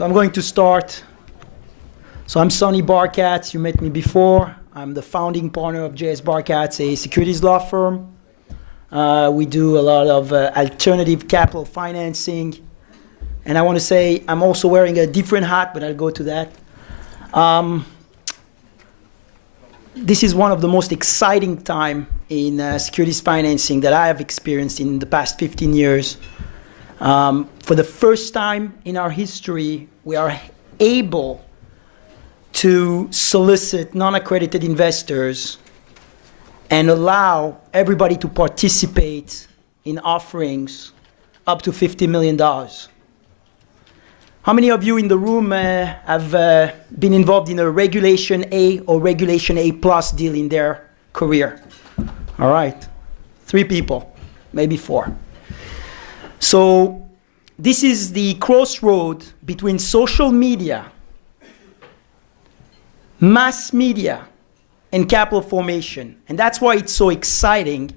So I'm going to start. So I'm Sonny Barkats. You met me before. I'm the founding partner of JSBarkats, a securities law firm. We do a lot of alternative capital financing. And I want to say I'm also wearing a different hat, but I'll go to that. This is one of the most exciting time in securities financing that I have experienced in the past 15 years. For the first time in our history, we are able to solicit non-accredited investors and allow everybody to participate in offerings up to $50 million. How many of you in the room have been involved in a Regulation A or Regulation A plus deal in their career? All right, 3 people, maybe 4. So this is the crossroad between social media, mass media, and capital formation. And that's why it's so exciting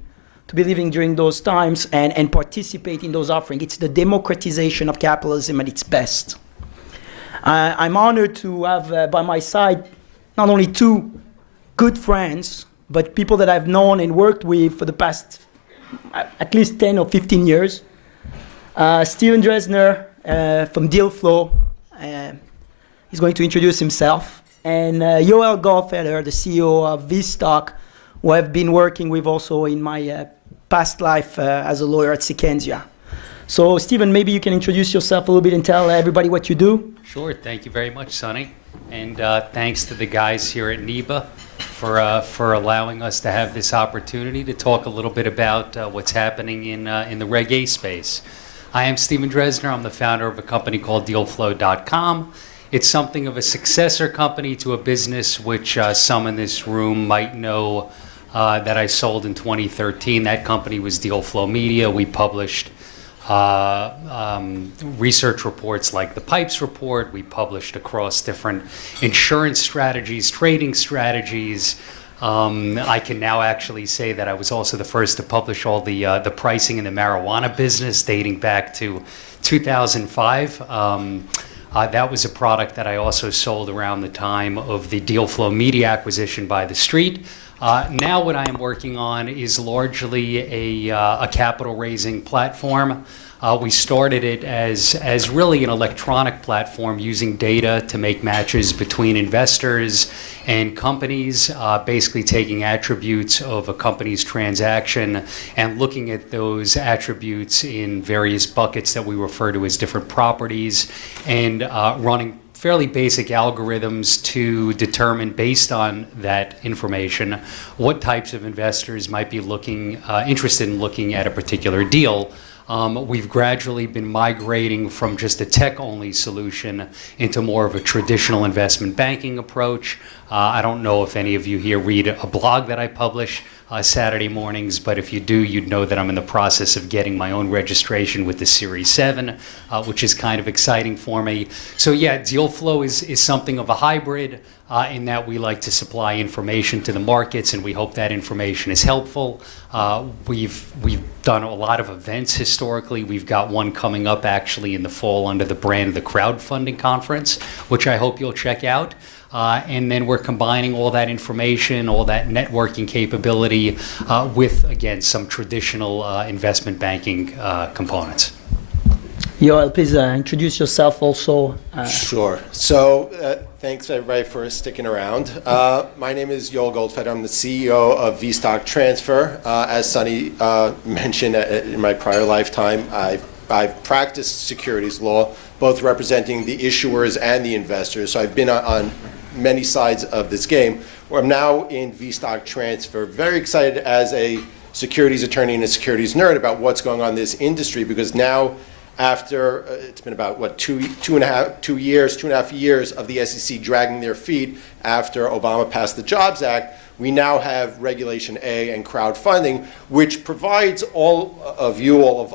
to be living during those times and participate in those offerings. It's the democratization of capitalism at its best. I'm honored to have by my side not only 2 good friends, but people that I've known and worked with for the past at least 10 or 15 years. Steven Dresner from Dealflow, he's going to introduce himself. And Yoel, Goldfeder, the CEO of VStock, who I've been working with also in my past life as a lawyer at Sequenzia. So Steven, maybe you can introduce yourself a little bit and tell everybody what you do. Sure, thank you very much, Sonny. And thanks to the guys here at NIBA for allowing us to have this opportunity to talk a little bit about what's happening in the Reg A space. I am Steven Dresner. I'm the founder of a company called Dealflow.com. It's something of a successor company to a business which some in this room might know that I sold in 2013. That company was Dealflow Media. We published research reports like the Pipes report. We published across different insurance strategies, trading strategies. I can now actually say that I was also the first to publish all the pricing in the marijuana business dating back to 2005. That was a product that I also sold around the time of the Dealflow Media acquisition by The Street. Now what I am working on is largely a capital raising platform. We started it as really an electronic platform using data to make matches between investors and companies, basically taking attributes of a company's transaction and looking at those attributes in various buckets that we refer to as different properties and running fairly basic algorithms to determine, based on that information, what types of investors might be interested in looking at a particular deal. We've gradually been migrating from just a tech-only solution into more of a traditional investment banking approach. I don't know if any of you here read a blog that I publish Saturday mornings, but if you do, you'd know that I'm in the process of getting my own registration with the Series 7, which is kind of exciting for me. So yeah, Dealflow is something of a hybrid in that we like to supply information to the markets, and we hope that information is helpful. We've done a lot of events historically. We've got one coming up actually in the fall under the brand of the CrowdFunding conference, which I hope you'll check out. And then we're combining all that information, all that networking capability with, again, some traditional investment banking components. Yoel, please introduce yourself also. Sure. So thanks, everybody, for sticking around. My name is Yoel Goldfeder. I'm the CEO of VStock Transfer. As Sonny mentioned, in my prior lifetime, I've practiced securities law, both representing the issuers and the investors. So I've been on many sides of this game. Where I'm now in VStock Transfer, very excited as a securities attorney and a securities nerd about what's going on in this industry, because now, after it's been about what two and a half years of the SEC dragging their feet after Obama passed the Jobs Act, we now have Regulation A and crowdfunding, which provides all of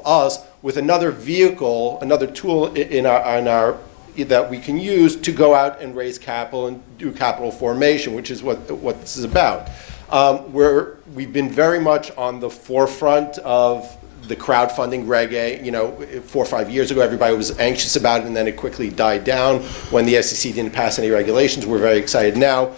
us with another vehicle, another tool in our that we can use to go out and raise capital and do capital formation, which is what this is about. We've been very much on the forefront of the crowdfunding Reg A, 4 or 5 years ago, everybody was anxious about it, and then it quickly died down when the SEC didn't pass any regulations. We're very excited now.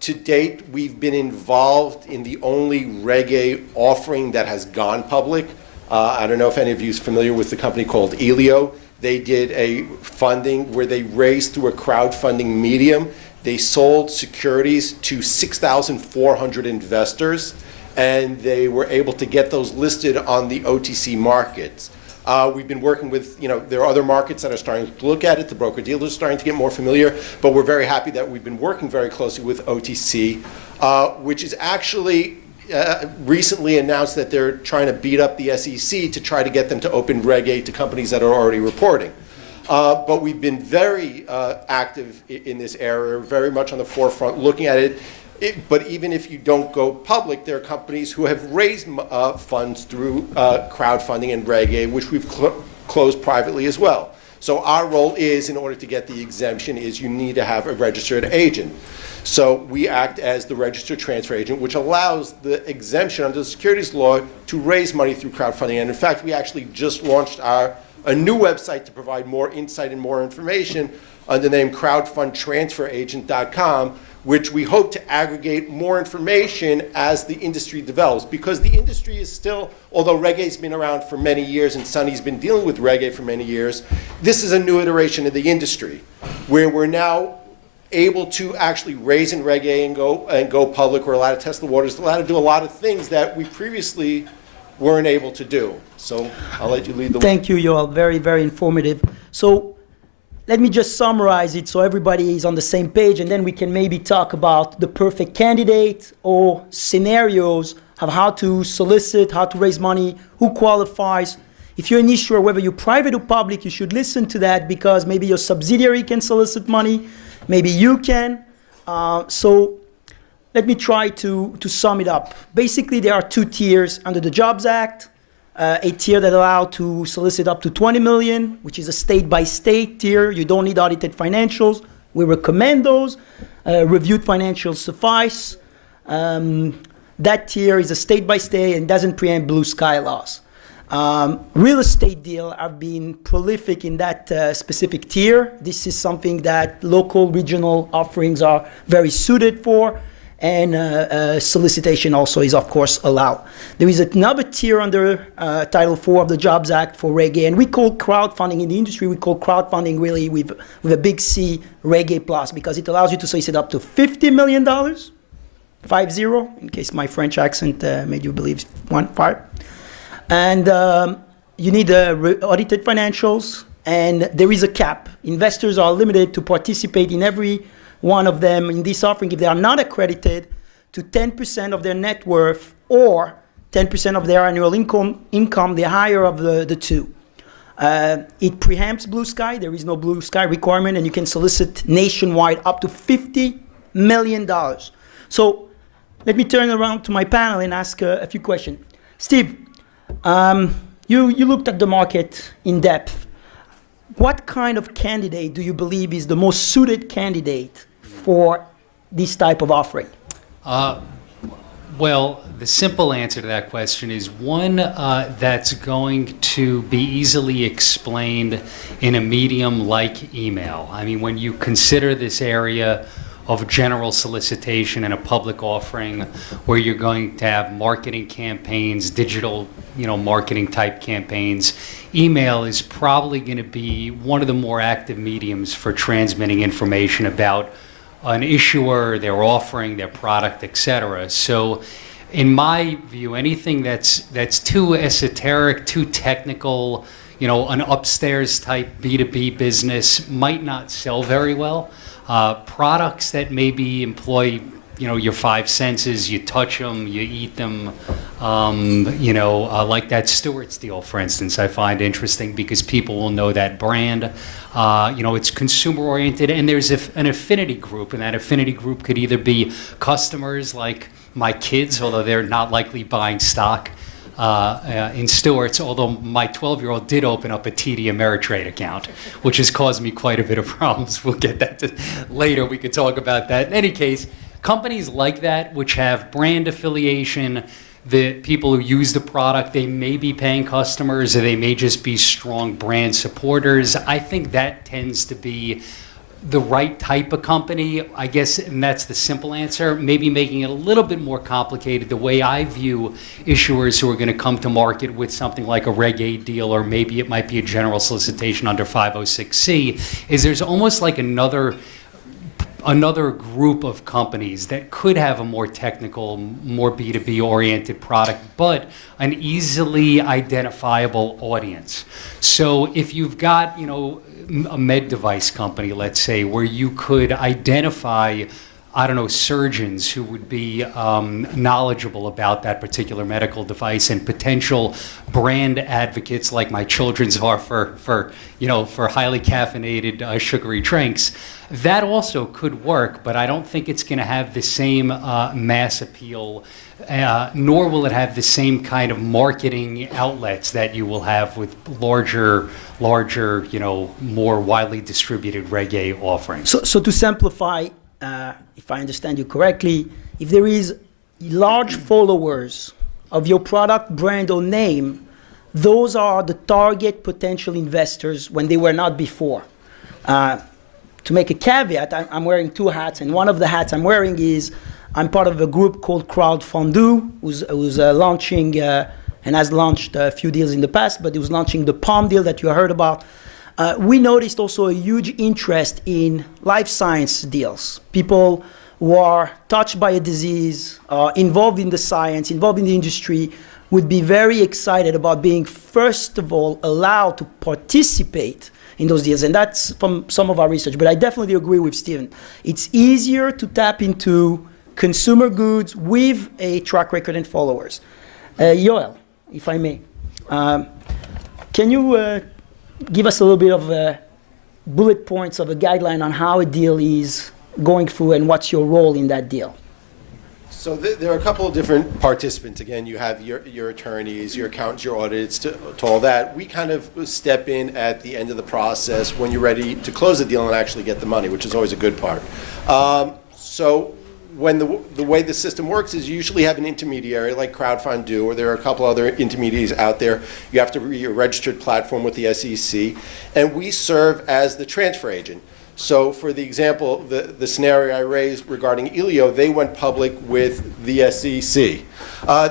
To date, we've been involved in the only Reg A offering that has gone public. I don't know if any of you are familiar with the company called Elio. They did a funding where they raised through a crowdfunding medium. They sold securities to 6,400 investors, and they were able to get those listed on the OTC markets. We've been working with, there are other markets that are starting to look at it. The broker-dealers are starting to get more familiar, but we're very happy that we've been working very closely with OTC, which is actually recently announced that they're trying to beat up the SEC to try to get them to open Reg A to companies that are already reporting. But we've been very active in this area, very much on the forefront, looking at it. But even if you don't go public, there are companies who have raised funds through crowdfunding and Reg A, which we've closed privately as well. So our role is, in order to get the exemption, is you need to have a registered agent. So we act as the registered transfer agent, which allows the exemption under the securities law to raise money through crowdfunding. And in fact, we actually just launched a new website to provide more insight and more information under the name crowdfundtransferagent.com, which we hope to aggregate more information as the industry develops. Because the industry is still, although Reg A's been around for many years and Sonny's been dealing with Reg A for many years, this is a new iteration of the industry where we're now able to actually raise in Reg A and go public. We're allowed to test the waters, allowed to do a lot of things that we previously weren't able to do. So I'll let you lead the way. Thank you, Yoel. Very, very informative. So let me just summarize it so everybody is on the same page, and then we can maybe talk about the perfect candidate or scenarios of how to solicit, how to raise money, who qualifies. If you're an issuer, whether you're private or public, you should listen to that because maybe your subsidiary can solicit money, maybe you can. So let me try to sum it up. Basically, there are two tiers under the Jobs Act. A tier that allows to solicit up to 20 million, which is a state-by-state tier. You don't need audited financials. We recommend those. Reviewed financials suffice. That tier is a state-by-state and doesn't preempt blue sky laws. Real estate deal have been prolific in that specific tier. This is something that local, regional offerings are very suited for. And solicitation also is, of course, allowed. There is another tier under Title IV of the Jobs Act for Reg A, and we call crowdfunding in the industry, we call crowdfunding really with a big C, Reg A plus, because it allows you to solicit up to $50 million, 50, in case my French accent made you believe 5. And you need audited financials, and there is a cap. Investors are limited to participate in every one of them in this offering if they are not accredited to 10% of their net worth or 10% of their annual income, the higher of the two. It preempts blue sky. There is no blue sky requirement, and you can solicit nationwide up to $50 million. So let me turn around to my panel and ask a few questions. Steve, you looked at the market in depth. What kind of candidate do you believe is the most suited candidate for this type of offering? Well, the simple answer to that question is one that's going to be easily explained in a medium like email. I mean, when you consider this area of general solicitation and a public offering where you're going to have marketing campaigns, digital, marketing type campaigns, email is probably going to be one of the more active mediums for transmitting information about an issuer, their offering, their product, etc. So in my view, anything that's too esoteric, too technical, an upstairs type B2B business might not sell very well. Products that maybe employ, your 5 senses, you touch them, you eat them, like that Stewart's deal, for instance, I find interesting because people will know that brand. It's consumer oriented, and there's an affinity group, and that affinity group could either be customers like my kids, although they're not likely buying stock in Stewart's, although my 12-year-old did open up a TD Ameritrade account, which has caused me quite a bit of problems. We'll get that later. We could talk about that. In any case, companies like that, which have brand affiliation, the people who use the product, they may be paying customers or they may just be strong brand supporters. I think that tends to be the right type of company, I guess, and that's the simple answer. Maybe making it a little bit more complicated, the way I view issuers who are going to come to market with something like a Reg A deal, or maybe it might be a general solicitation under 506C, is there's almost like another group of companies that could have a more technical, more B2B oriented product, but an easily identifiable audience. So if you've got, a med device company, let's say, where you could identify, I don't know, surgeons who would be knowledgeable about that particular medical device, and potential brand advocates like my children's are for highly caffeinated sugary drinks. That also could work, but I don't think it's going to have the same mass appeal, nor will it have the same kind of marketing outlets that you will have with larger, more widely distributed Reg A offerings. So to simplify, if I understand you correctly, if there is large followers of your product, brand, or name, those are the target potential investors when they were not before. To make a caveat, I'm wearing two hats, and one of the hats I'm wearing is I'm part of a group called CrowdFondue, who's launching and has launched a few deals in the past, but it was launching the Palm deal that you heard about. We noticed also a huge interest in life science deals. People who are touched by a disease, involved in the science, involved in the industry, would be very excited about being, first of all, allowed to participate in those deals. And that's from some of our research. But I definitely agree with Steven. It's easier to tap into consumer goods with a track record and followers. Yoel, if I may, can you give us a little bit of bullet points of a guideline on how a deal is going through and what's your role in that deal? So there are a couple of different participants. Again, you have your attorneys, your accountants, your auditors, to all that. We kind of step in at the end of the process when you're ready to close the deal and actually get the money, which is always a good part. So when the way the system works is you usually have an intermediary like CrowdFondue, or there are a couple other intermediaries out there. You have to be a registered platform with the SEC, and we serve as the transfer agent. So for the example, the scenario I raised regarding Elio, they went public with the SEC.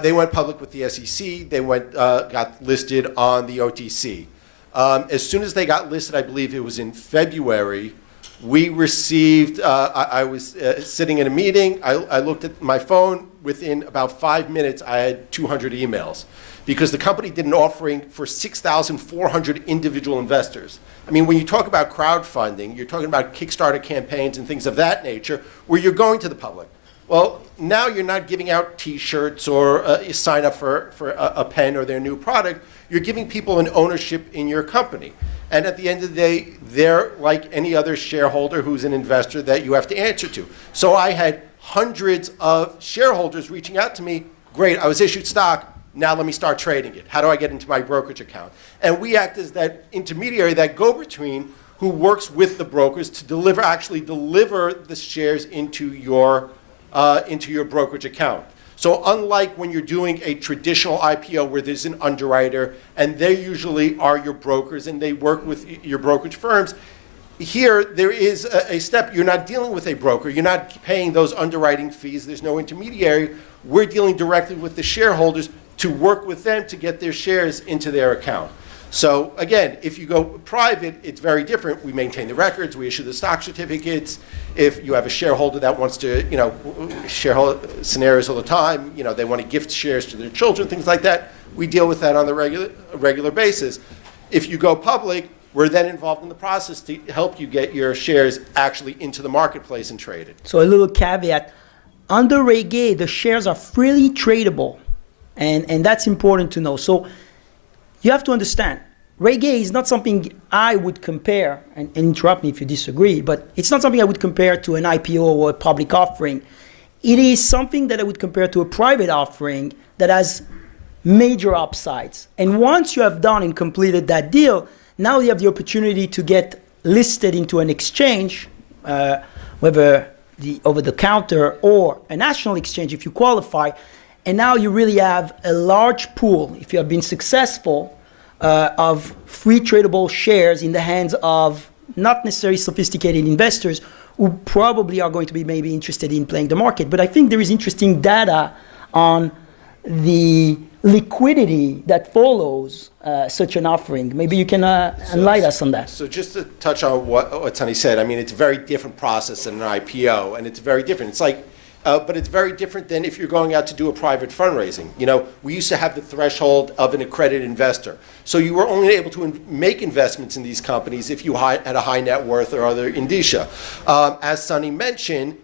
They went public with the SEC. They got listed on the OTC. As soon as they got listed, I believe it was in February, we received, I was sitting in a meeting. I looked at my phone. Within about 5 minutes, I had 200 emails because the company did an offering for 6,400 individual investors. I mean, when you talk about crowdfunding, you're talking about Kickstarter campaigns and things of that nature where you're going to the public. Well, now you're not giving out T-shirts or you sign up for a pen or their new product. You're giving people an ownership in your company. And at the end of the day, they're like any other shareholder who's an investor that you have to answer to. So I had hundreds of shareholders reaching out to me. Great, I was issued stock. Now let me start trading it. How do I get into my brokerage account? And we act as that intermediary, that go-between, who works with the brokers to actually deliver the shares into your brokerage account. So unlike when you're doing a traditional IPO where there's an underwriter and they usually are your brokers and they work with your brokerage firms, here there is a step. You're not dealing with a broker. You're not paying those underwriting fees. There's no intermediary. We're dealing directly with the shareholders to work with them to get their shares into their account. So again, if you go private, it's very different. We maintain the records, we issue the stock certificates. If you have a shareholder that wants to, shareholder scenarios all the time, they want to gift shares to their children, things like that, we deal with that on the regular basis. If you go public, we're then involved in the process to help you get your shares actually into the marketplace and traded. So a little caveat, under Reg A, the shares are freely tradable, and that's important to know. So you have to understand, Reg A is not something I would compare, and interrupt me if you disagree, but it's not something I would compare to an IPO or a public offering. It is something that I would compare to a private offering that has major upsides. And once you have done and completed that deal, now you have the opportunity to get listed into an exchange, whether over the counter or a national exchange if you qualify. And now you really have a large pool, if you have been successful, of free tradable shares in the hands of not necessarily sophisticated investors who probably are going to be maybe interested in playing the market. But I think there is interesting data on the liquidity that follows such an offering. Maybe you can enlighten us on that. So just to touch on what Sonny said, I mean, it's a very different process than an IPO, and it's very different. It's like, but it's very different than if you're going out to do a private fundraising. You know, we used to have the threshold of an accredited investor. So you were only able to make investments in these companies if you had a high net worth or other indicia. As Sonny mentioned,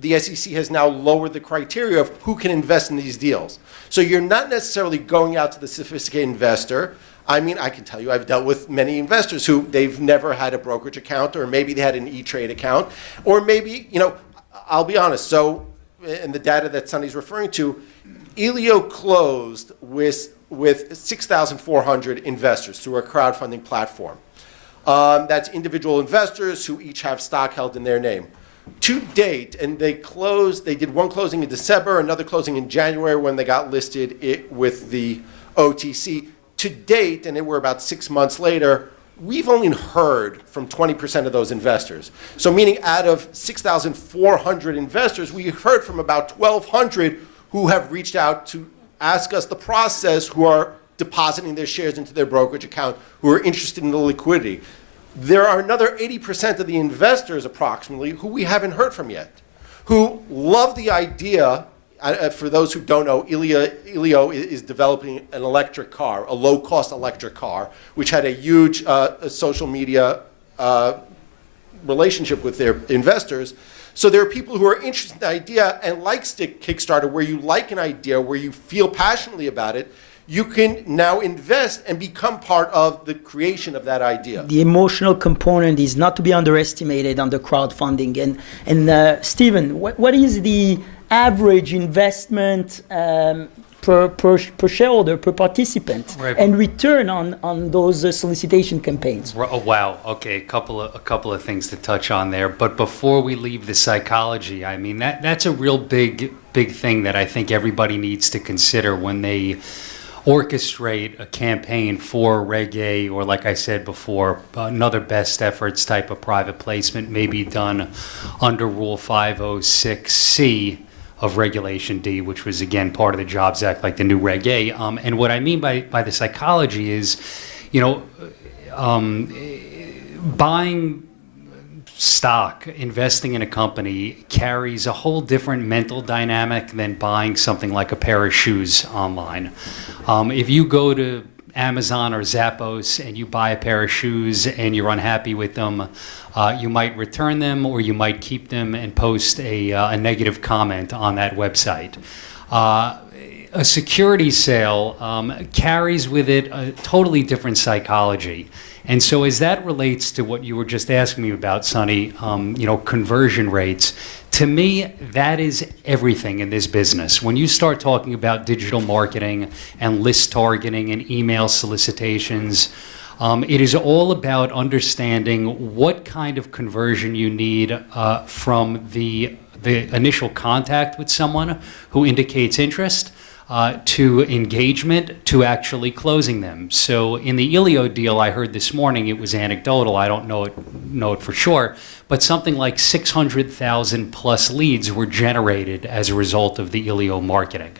the SEC has now lowered the criteria of who can invest in these deals. So you're not necessarily going out to the sophisticated investor. I mean, I can tell you, I've dealt with many investors who they've never had a brokerage account, or maybe they had an E-Trade account, or maybe, you know, I'll be honest. So in the data that Sonny's referring to, Elio closed with 6,400 investors through a crowdfunding platform. That's individual investors who each have stock held in their name. To date, and they did one closing in December, another closing in January when they got listed with the OTC. To date, and we're about 6 months later, we've only heard from 20% of those investors. So meaning out of 6,400 investors, we've heard from about 1,200 who have reached out to ask us the process, who are depositing their shares into their brokerage account, who are interested in the liquidity. There are another 80% of the investors approximately who we haven't heard from yet, who love the idea. For those who don't know, Elio is developing an electric car, a low-cost electric car, which had a huge social media relationship with their investors. So there are people who are interested in the idea, and like Kickstarter, where you like an idea, where you feel passionately about it, you can now invest and become part of the creation of that idea. The emotional component is not to be underestimated on the crowdfunding. And Stephen, what is the average investment per shareholder, per participant, right, and return on those solicitation campaigns? Oh, wow. Okay, a couple of things to touch on there. But before we leave the psychology, I mean, that's a real big thing that I think everybody needs to consider when they orchestrate a campaign for Reg A, or like I said before, another best efforts type of private placement may be done under Rule 506C of Regulation D, which was, again, part of the Jobs Act, like the new Reg A. And what I mean by the psychology is, you know, buying stock, investing in a company carries a whole different mental dynamic than buying something like a pair of shoes online. If you go to Amazon or Zappos and you buy a pair of shoes and you're unhappy with them, you might return them, or you might keep them and post a negative comment on that website. A security sale carries with it a totally different psychology. And so as that relates to what you were just asking me about, Sonny, you know, conversion rates, to me, that is everything in this business. When you start talking about digital marketing and list targeting and email solicitations, it is all about understanding what kind of conversion you need from the initial contact with someone who indicates interest, to engagement, to actually closing them. So in the Elio deal I heard this morning, it was anecdotal, I don't know it for sure, but something like 600,000 plus leads were generated as a result of the Elio marketing.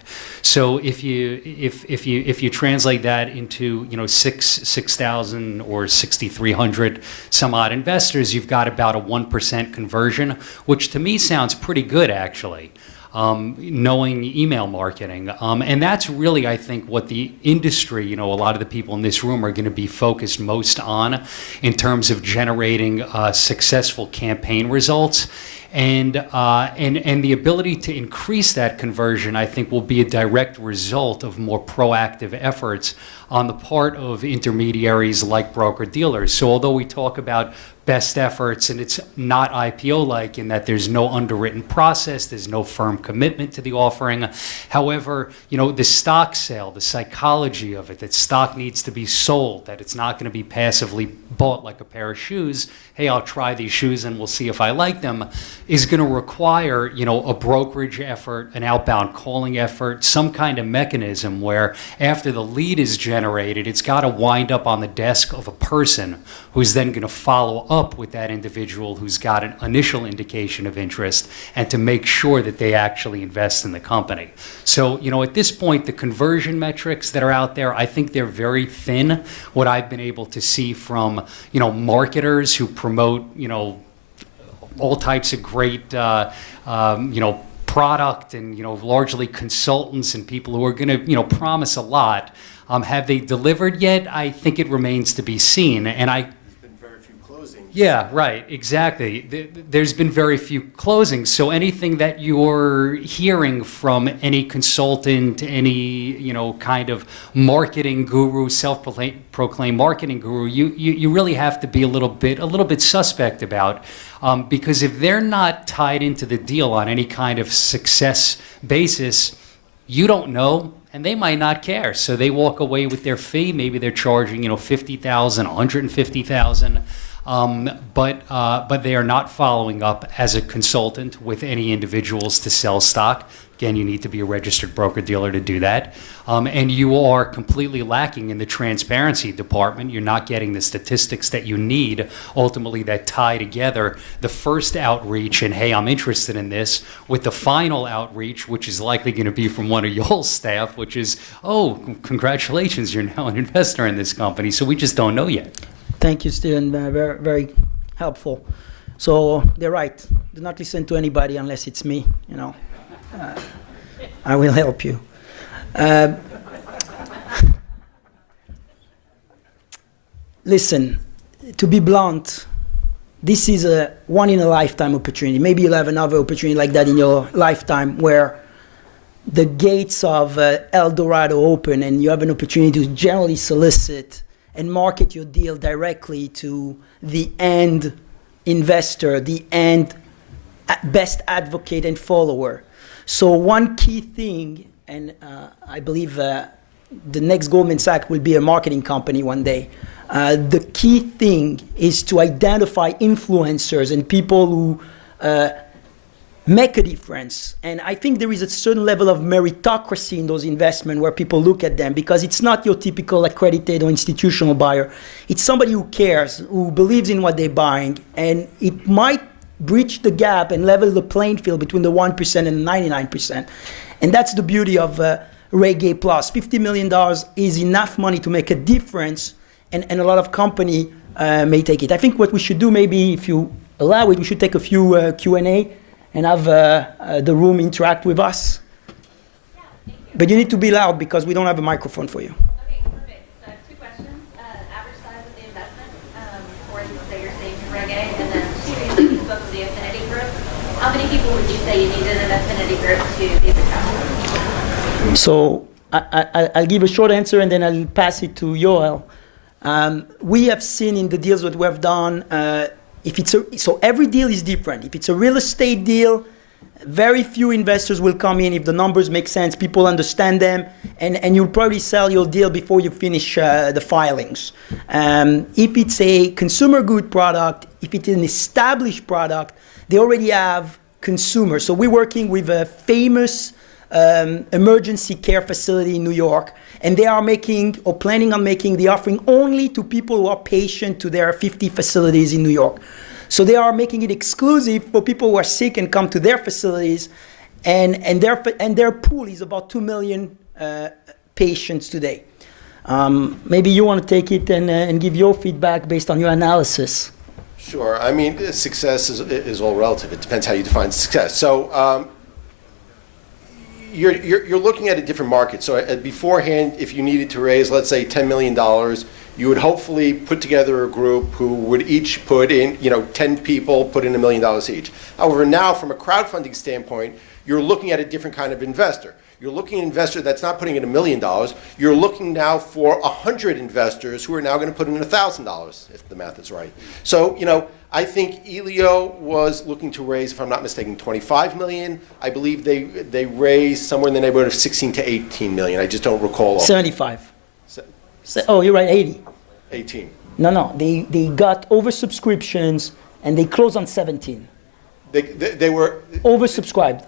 So if you translate that into, you know, 6,000 or 6,300 some odd investors, you've got about a 1% conversion, which to me sounds pretty good, actually. Knowing email marketing. And that's really, I think, what the industry, you know, a lot of the people in this room are going to be focused most on in terms of generating successful campaign results. And the ability to increase that conversion, I think, will be a direct result of more proactive efforts on the part of intermediaries like broker-dealers. So although we talk about best efforts, and it's not IPO-like in that there's no underwritten process, there's no firm commitment to the offering. However, the stock sale, the psychology of it, that stock needs to be sold, that it's not going to be passively bought like a pair of shoes. Hey, I'll try these shoes and we'll see if I like them, is going to require, a brokerage effort, an outbound calling effort, some kind of mechanism where after the lead is generated, it's got to wind up on the desk of a person who's then going to follow up with that individual who's got an initial indication of interest and to make sure that they actually invest in the company. So, at this point, the conversion metrics that are out there, I think they're very thin. What I've been able to see from, marketers who promote, all types of great, product and, largely consultants and people who are going to, promise a lot. Have they delivered yet? I think it remains to be seen. And yeah, right, exactly. There's been very few closings. So anything that you're hearing from any consultant, any kind of marketing guru, self-proclaimed marketing guru, you really have to be a little bit suspect about, because if they're not tied into the deal on any kind of success basis, you don't know. And they might not care, so they walk away with their fee. Maybe they're charging, $50,000, $150,000. But they are not following up as a consultant with any individuals to sell stock. Again, you need to be a registered broker-dealer to do that. And you are completely lacking in the transparency department. You're not getting the statistics that you need, ultimately, that tie together the first outreach and, hey, I'm interested in this, with the final outreach, which is likely going to be from one of Yoel's staff, which is, oh, congratulations, you're now an investor in this company. So we just don't know yet. Thank you, Steven. Very, very helpful. So they're right. Do not listen to anybody unless it's me. I will help you. Listen, to be blunt, this is a one-in-a-lifetime opportunity. Maybe you'll have another opportunity like that in your lifetime where the gates of El Dorado open and you have an opportunity to generally solicit and market your deal directly to the end investor, the end best advocate and follower. So one key thing, and I believe the next Goldman Sachs will be a marketing company one day. The key thing is to identify influencers and people who make a difference. And I think there is a certain level of meritocracy in those investments where people look at them, because it's not your typical accredited or institutional buyer. It's somebody who cares, who believes in what they're buying, and it might breach the gap and level the playing field between the 1% and the 99%. And that's the beauty of Reg A+. $50 million is enough money to make a difference, and a lot of company may take it. I think what we should do, maybe if you allow it, we should take a few Q&A and have the room interact with us. Yeah, thank you. But you need to be loud because we don't have a microphone for you. Okay, perfect. So I have two questions. Average size of the investment, for that you're saying in Reg A, and then two, you spoke of the affinity group. How many people would you say you needed an affinity group to be successful? So I'll give a short answer and then I'll pass it to Yoel. We have seen in the deals that we have done, so every deal is different. If it's a real estate deal, very few investors will come in if the numbers make sense, people understand them, and you'll probably sell your deal before you finish the filings. If it's a consumer good product, if it's an established product, they already have consumers. So we're working with a famous emergency care facility in New York, and they are making or planning on making the offering only to people who are patient to their 50 facilities in New York. So they are making it exclusive for people who are sick and come to their facilities, and their pool is about 2 million patients today. Maybe you want to take it and give your feedback based on your analysis. Sure. I mean, success is all relative. It depends how you define success. So you're looking at a different market. So beforehand, if you needed to raise, let's say, $10 million, you would hopefully put together a group who would each put in, 10 people put in $1 million each. However, now from a crowdfunding standpoint, you're looking at a different kind of investor. You're looking at an investor that's not putting in $1 million. You're looking now for 100 investors who are now going to put in $1,000, if the math is right. So, I think Elio was looking to raise, if I'm not mistaken, 25 million. I believe they raised somewhere in the neighborhood of 16 to 18 million. I just don't recall. 75. Oh, you're right, 80. 18. No, they got oversubscriptions and they closed on 17. They were Oversubscribed.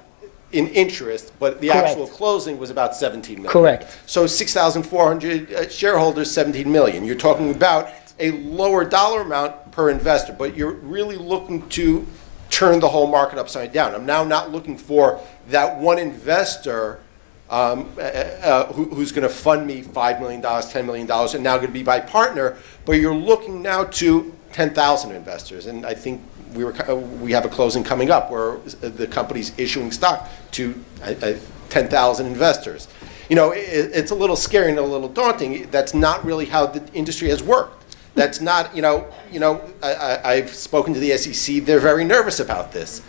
in interest, but the Correct. actual closing was about 17 million. Correct. So 6,400 shareholders, 17 million. You're talking about a lower dollar amount per investor, but you're really looking to turn the whole market upside down. I'm now not looking for that one investor who's going to fund me $5 million, $10 million, and now going to be my partner, but you're looking now to 10,000 investors. And I think we have a closing coming up where the company's issuing stock to 10,000 investors. It's a little scary and a little daunting. That's not really how the industry has worked. That's not, I've spoken to the SEC. They're very nervous about this,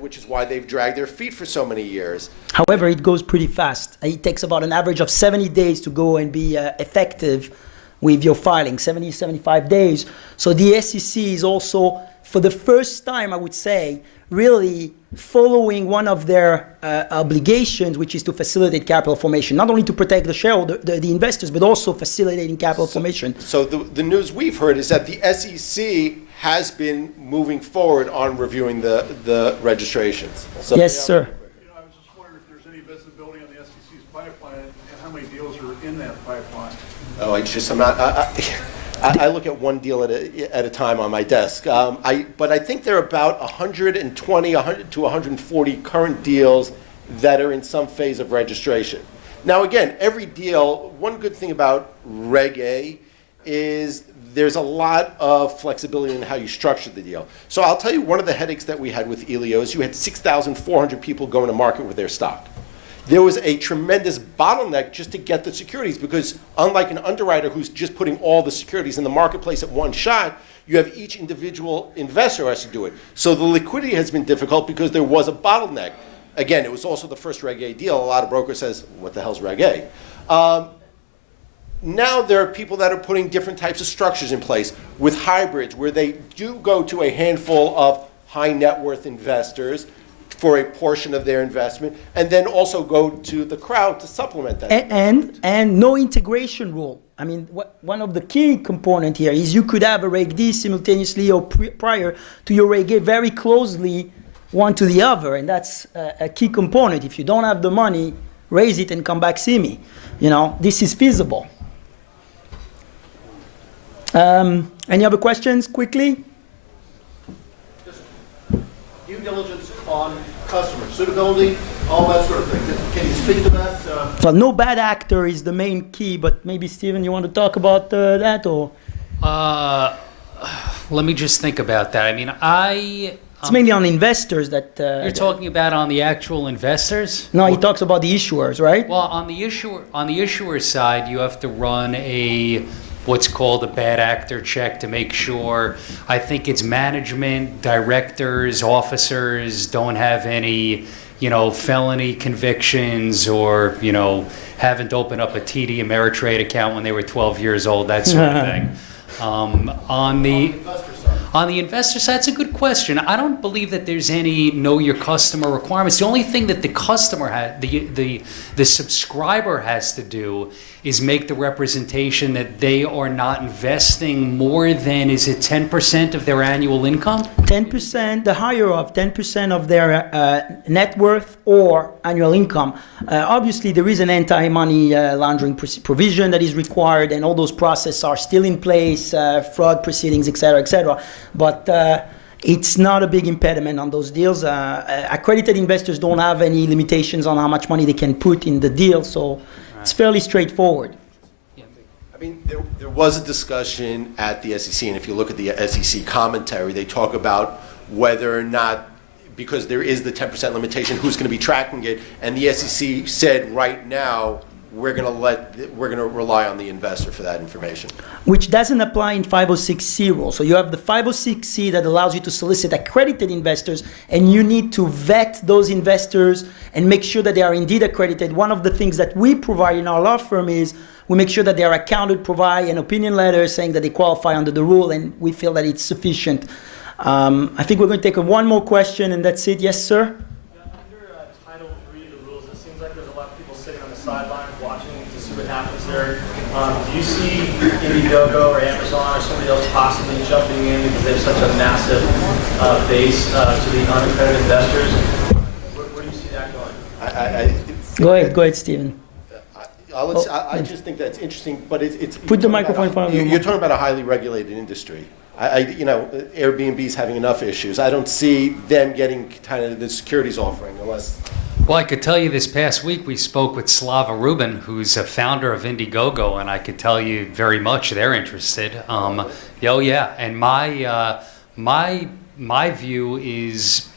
which is why they've dragged their feet for so many years. However, it goes pretty fast. It takes about an average of 70 days to go and be effective with your filing, 70, 75 days. So the SEC is also, for the first time, I would say, really following one of their obligations, which is to facilitate capital formation, not only to protect the shareholder, the investors, but also facilitating capital formation. So the news we've heard is that the SEC has been moving forward on reviewing the registrations. So Yes, sir. I was just wondering if there's any visibility on the SEC's pipeline and how many deals are in that pipeline. Oh, I'm not. I look at one deal at a time on my desk. But I think there are about 120 to 140 current deals that are in some phase of registration. Now, again, every deal. One good thing about Reg A is there's a lot of flexibility in how you structure the deal. So I'll tell you, one of the headaches that we had with Elio is you had 6,400 people going to market with their stock. There was a tremendous bottleneck just to get the securities, because unlike an underwriter who's just putting all the securities in the marketplace at one shot, you have each individual investor has to do it. So the liquidity has been difficult because there was a bottleneck. Again, it was also the first Reg A deal. A lot of brokers says, what the hell's Reg A? Now there are people that are putting different types of structures in place with hybrids where they do go to a handful of high net worth investors for a portion of their investment, and then also go to the crowd to supplement that. And no integration rule. I mean, one of the key component here is you could have a Reg D simultaneously or prior to your Reg A very closely one to the other, and that's a key component. If you don't have the money, raise it and come back see me. This is feasible. Any other questions quickly? Just due diligence on customer suitability, all that sort of thing. Can you speak to that? Well, no bad actor is the main key, but maybe Steven, you want to talk about that, or? Let me just think about that. I mean, It's mainly on investors that. You're talking about on the actual investors? No, he talks about the issuers, right? Well, on the issuer side, you have to run what's called a bad actor check to make sure, I think it's management, directors, officers don't have any, felony convictions or, haven't opened up a TD Ameritrade account when they were 12 years old, that sort of thing. On the investor side, it's a good question. I don't believe that there's any know your customer requirements. The only thing that the customer the subscriber has to do is make the representation that they are not investing more than, is it 10% of their annual income? 10%, the higher of 10% of their net worth or annual income. Obviously, there is an anti-money laundering provision that is required, and all those processes are still in place, fraud proceedings, et cetera, but it's not a big impediment on those deals. Accredited investors don't have any limitations on how much money they can put in the deal, so it's fairly straightforward. I mean, there was a discussion at the SEC, and if you look at the SEC commentary, they talk about whether or not, because there is the 10% limitation, who's going to be tracking it, and the SEC said right now we're going to rely on the investor for that information. Which doesn't apply in 506C rule. So you have the 506C that allows you to solicit accredited investors, and you need to vet those investors and make sure that they are indeed accredited. One of the things that we provide in our law firm is we make sure that they are accounted, provide an opinion letter saying that they qualify under the rule, and we feel that it's sufficient. I think we're going to take one more question, and that's it. Yes, sir? Under Title III, the rules, it seems like there's a lot of people sitting on the sidelines watching to see what happens there. Do you see Indiegogo or Amazon or somebody else possibly jumping in because they have such a massive base to the unaccredited investors? Where do you see that going? Go ahead, Stephen. I just think that's interesting, but it's Put the microphone in front of you. You're talking about a highly regulated industry. Airbnb's having enough issues. I don't see them getting kind of the securities offering unless. Well, I could tell you this past week we spoke with Slava Rubin, who's a founder of Indiegogo, and I could tell you very much they're interested. Oh yeah, and my view is,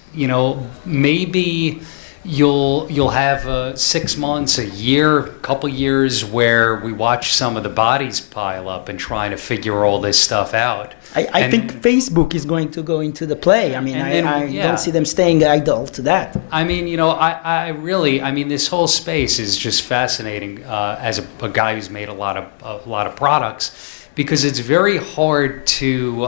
maybe you'll have 6 months, a year, a couple years where we watch some of the bodies pile up and trying to figure all this stuff out. I think Facebook is going to go into the play. I mean, I don't see them staying idle to that. I mean, I really, this whole space is just fascinating as a guy who's made a lot of products, because it's very hard to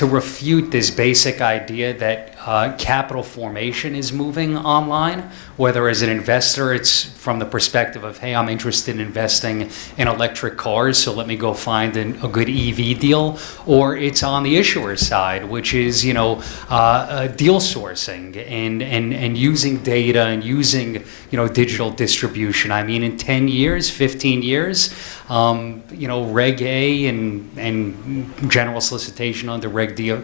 refute this basic idea that capital formation is moving online, whether as an investor it's from the perspective of, hey, I'm interested in investing in electric cars, so let me go find a good EV deal, or it's on the issuer side, which is deal sourcing and using data and using digital distribution. I mean, in 10 years, 15 years, Reg A and general solicitation under Reg D, Rule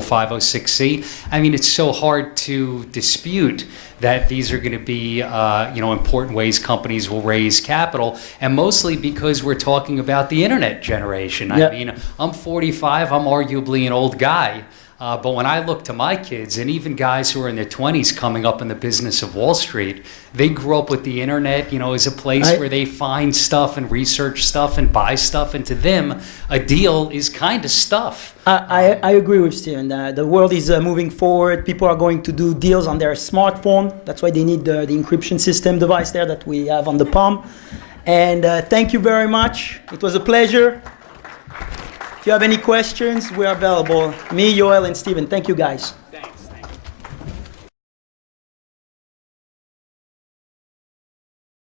506C. I mean, it's so hard to dispute that these are going to be, important ways companies will raise capital, and mostly because we're talking about the internet generation. Yep. I mean, I'm 45, I'm arguably an old guy. But when I look to my kids, and even guys who are in their 20s coming up in the business of Wall Street, they grew up with the internet, as a place where they find stuff and research stuff and buy stuff. And to them, a deal is kind of stuff. I agree with Steven. The world is moving forward. People are going to do deals on their smartphone. That's why they need the encryption system device there that we have on the palm. And thank you very much. It was a pleasure. If you have any questions, we're available. Me, Yoel, and Steven. Thank you, guys.